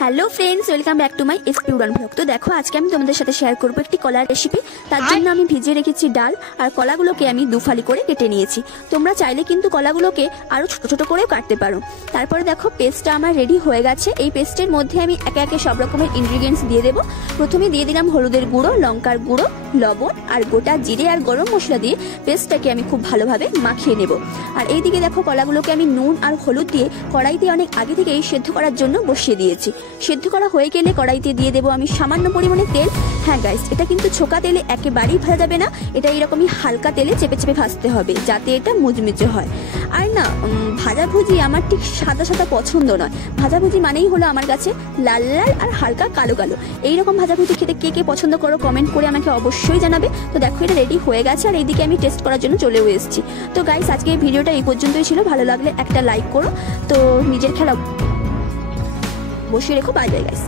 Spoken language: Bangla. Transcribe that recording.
Hello friends, welcome back to my SP Uran vlog. তো দেখো, আজকে আমি তোমাদের সাথে শেয়ার করবো একটি কলার রেসিপি। তার জন্য আমি ভিজিয়ে রেখেছি ডাল, আর কলাগুলোকে আমি দুফালি করে কেটে নিয়েছি। তোমরা চাইলে কিন্তু কলাগুলোকে আরও ছোট ছোট করেও কাটতে পারো। তারপরে দেখো, পেস্টটা আমার রেডি হয়ে গেছে। এই পেস্টের মধ্যে আমি একে একে সব রকমের ইনগ্রিডিয়েন্টস দিয়ে দেবো। প্রথমে দিয়ে দিলাম হলুদের গুঁড়ো, লঙ্কার গুঁড়ো, লবণ আর গোটা জিরে আর গরম মশলা দিয়ে পেস্টটাকে আমি খুব ভালোভাবে মাখিয়ে নেব। আর এইদিকে দেখো, কলাগুলোকে আমি নুন আর হলুদ দিয়ে কড়াইতে অনেক আগে থেকেই সেদ্ধ করার জন্য বসিয়ে দিয়েছি। সেদ্ধ করা হয়ে গেলে কড়াইতে দিয়ে দেবো আমি সামান্য পরিমাণে তেল। হ্যাঁ গাইস, এটা কিন্তু ছোকা তেলে একেবারেই ভাজা যাবে না, এটা এরকমই হালকা তেলে চেপে চেপে ভাজতে হবে যাতে এটা মুচমুচে হয়। আর না, ভাজাভুজি আমার ঠিক সাদা সাদা পছন্দ নয়। ভাজাভুজি মানেই হলো আমার কাছে লাল লাল আর হালকা কালো কালো। এইরকম ভাজাভুজি খেতে কে কে পছন্দ করো কমেন্ট করে আমাকে অবশ্যই জানাবে। তো দেখো, এটা রেডি হয়ে গেছে আর এইদিকে আমি টেস্ট করার জন্য চলেও এসেছি। তো গাইস, আজকে এই ভিডিওটা এই পর্যন্তই ছিল। ভালো লাগলে একটা লাইক করো। তো নিজের খেলা বসিয়ে রেখো। Bye bye guys.